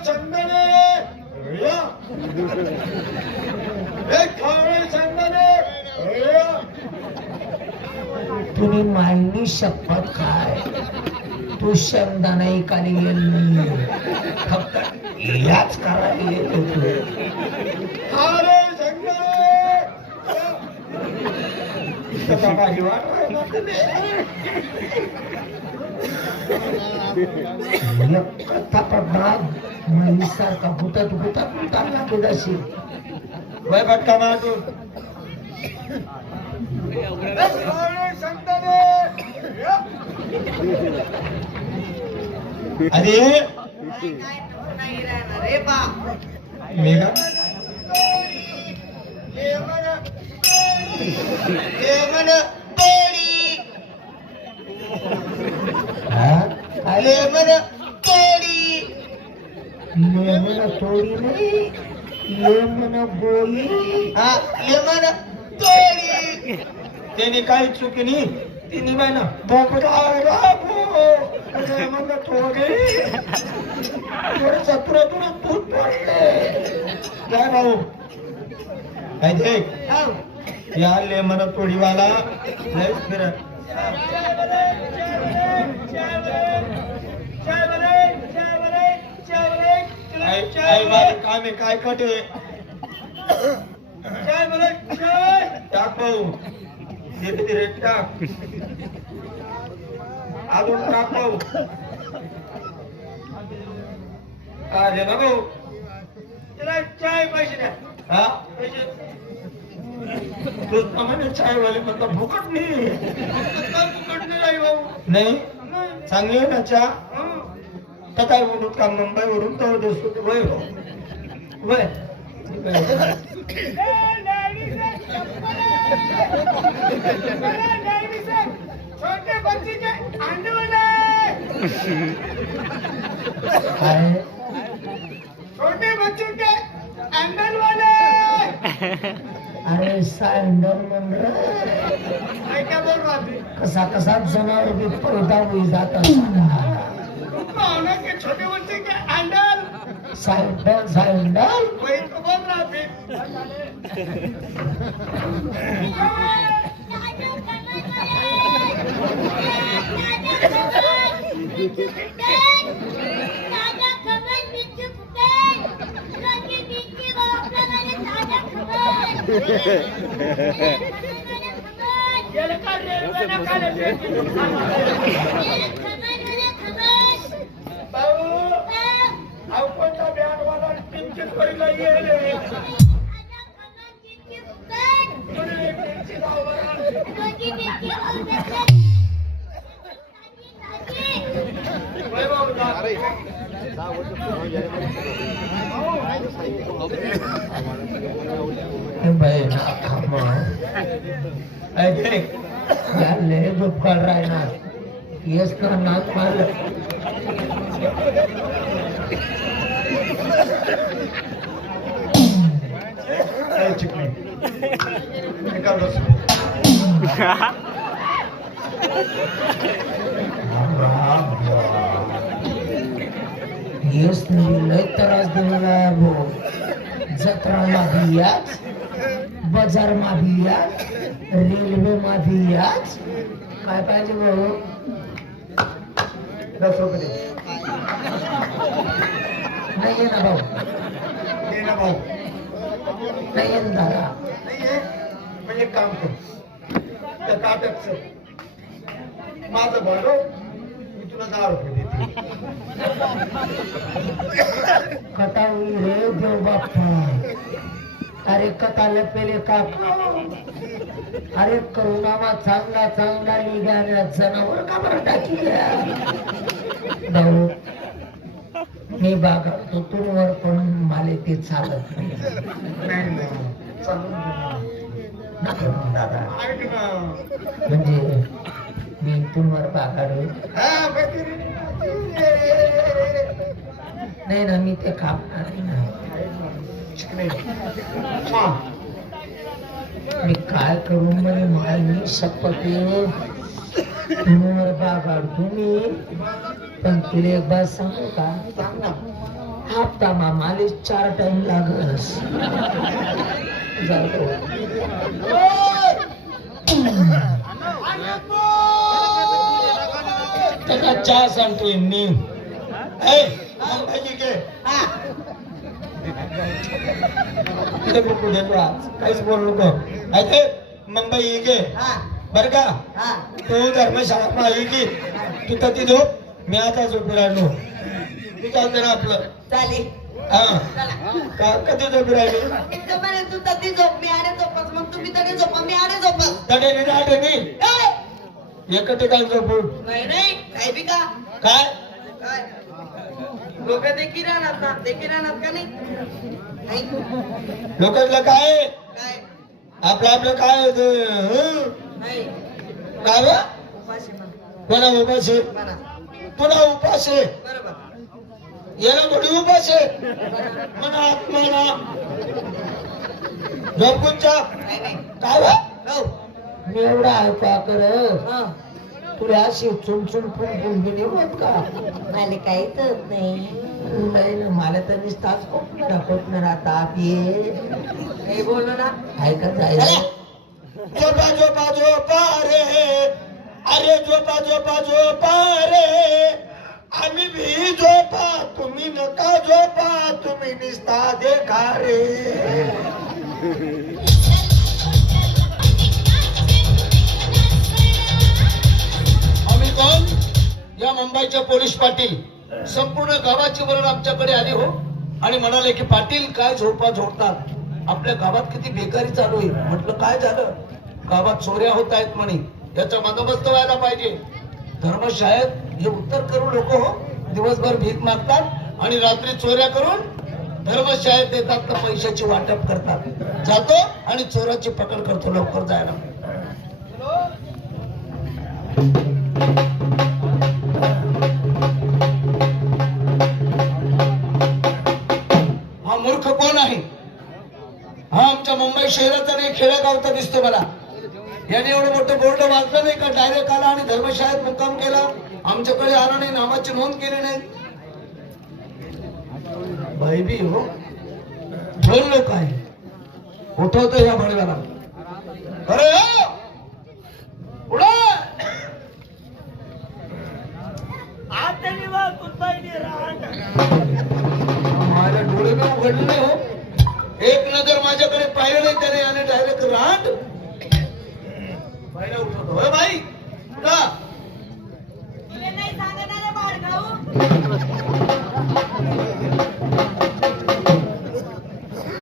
चंदने या खावे चंदने या तुम्ही मायनी शपथ खाय तू शेंगदाणा एकाने गेली फक्त याच करायला येत होतो खावे चंदने माझी वाट कथा पडणार सारखा भूतात भूतात भूतांना दुधाशी वय भटका मारून अरे मेघा लेमन तोडी नाही लेमन गोळी लेमन तोडी त्याने काही चुकी नाही तिने महिना लेमन थोडी थोडे सत्तरातून दूध पडले काय भाऊ काय देख या लेमन तोडीवाला लयच फिरत काम आहे काय कटे टाक भाऊ देते रे टाक अजून टाक भाऊ दे ना भाऊ त्याला चाय पैसे द्या हा पैसे तुझ्याप्रमाणे चायवाले म्हणता फुकट नाही फुकट नाही भाऊ नाही चांगली आहे ना चहा तर काय बोलूत का मुंबईवरून तर दिसतो वय वय छोटे बच्चे के अंडे वाले छोटे बच्चे के अंडर वाले अरे सँडल म्हणलं क्या बोल रहा है कसा कसा जनावर बी पैदा होई जात के छोटे बच्चे के अंडर सँडल सँडल वही तो बोल रहा जो कर रहा है ना इसका नाक मार येस लय त्रास देणारा भाऊ जत्रा भी याच बाजार भी याच रेल्वे भी याच काय पाहिजे भाऊ 10 रुपये नाही ना भाऊ दे ना भाऊ नाही दादा नाहीये मग एक काम कर त्या ताटकचं माझं भरलो मी तुला 10 रुपये देते कथा हुई रे देव बाप्पा अरे कथा लपेले काका अरे करुणामा चांगला चांगला निघाल्या जनावर का बरं टाकी भाऊ मी बागडतो तुरवर पण मला ते चालत नाही दादा म्हणजे मी तुमवर बागाडू नाही ना मी ते कापणार मी काय करू म्हणे माझी शपथ तुमवर बागाड तुम्ही पण तुला एक बात सांगू का हप्ता मामाले 4 टाइम लागस जातो. त्याचा चहा सांगतोय मी मुंबईची घे तिथे बघू देतो आज काहीच बोलू नको ऐके मुंबई ही घे बर का तू धर्मशाळा माही की तिथं ती झोप मी आता झोपी राहिलो तू चालते ना आपलं चालेल हा कधी झोपी राहिली तू तरी झोप मी आडे झोपस मग तुम्ही तरी झोपा मी आडे झोपस तडे नाही एक ठिकाणी झोपू नाही नाही काय बी का काय काय लोक देखील राहणार ना देखील राहणार का नाही लोकांना काय काय आपलं आपलं काय होतं नाही काय बा? उपाशी म्हणा कोणा उपास आहे म्हणा पुन्हा उपास आहे बरोबर याला थोडी उपास आहे म्हणा आत्माला झोपूनचा नाही नाही काय बा? हो मी एवढा ऐका कर हा तुला अशी चुनचुन फुन गेली होत का मला काहीच होत नाही नाही ना मला तर निसताच खोटणार आता ये काही बोललो ना ऐकत जायचं झोपा झोपा झोपा रे अरे झोपा झोपा झोपा रे आम्ही भी झोपा तुम्ही नका झोपा तुम्ही निसता देखा रे आम्ही कोण या मुंबईचे पोलीस पाटील संपूर्ण गावाची वरून आमच्याकडे आली हो आणि म्हणाले की पाटील काय झोपा झोपतात आपल्या गावात किती बेकारी चालू आहे म्हटलं काय झालं गावात चोऱ्या होत आहेत म्हणे याचा बंदोबस्त व्हायला पाहिजे धर्मशाळेत हे उत्तर करून लोक हो दिवसभर भीक मागतात आणि रात्री चोऱ्या करून धर्मशाळेत देतात तर पैशाची वाटप करतात जातो आणि चोराची पकड करतो लवकर जायला हा मूर्ख कोण आहे हा आमच्या मुंबई शहराचा नाही खेडेगावचा दिसतो मला याने एवढं मोठं बोर्ड वाचलं नाही का डायरेक्ट आला आणि धर्मशाळेत मुक्काम केला आमच्याकडे आला नाही नावाची नोंद केली नाही बाई बी हो दोन लोक आहे उठवतो या बळव्याला अरे हो! उडा! माझ्या डोळे बी उघडले नाही हो एक नजर माझ्याकडे पाहिलं नाही त्याने आणि डायरेक्ट रांड बाईला उठवतो होय बाई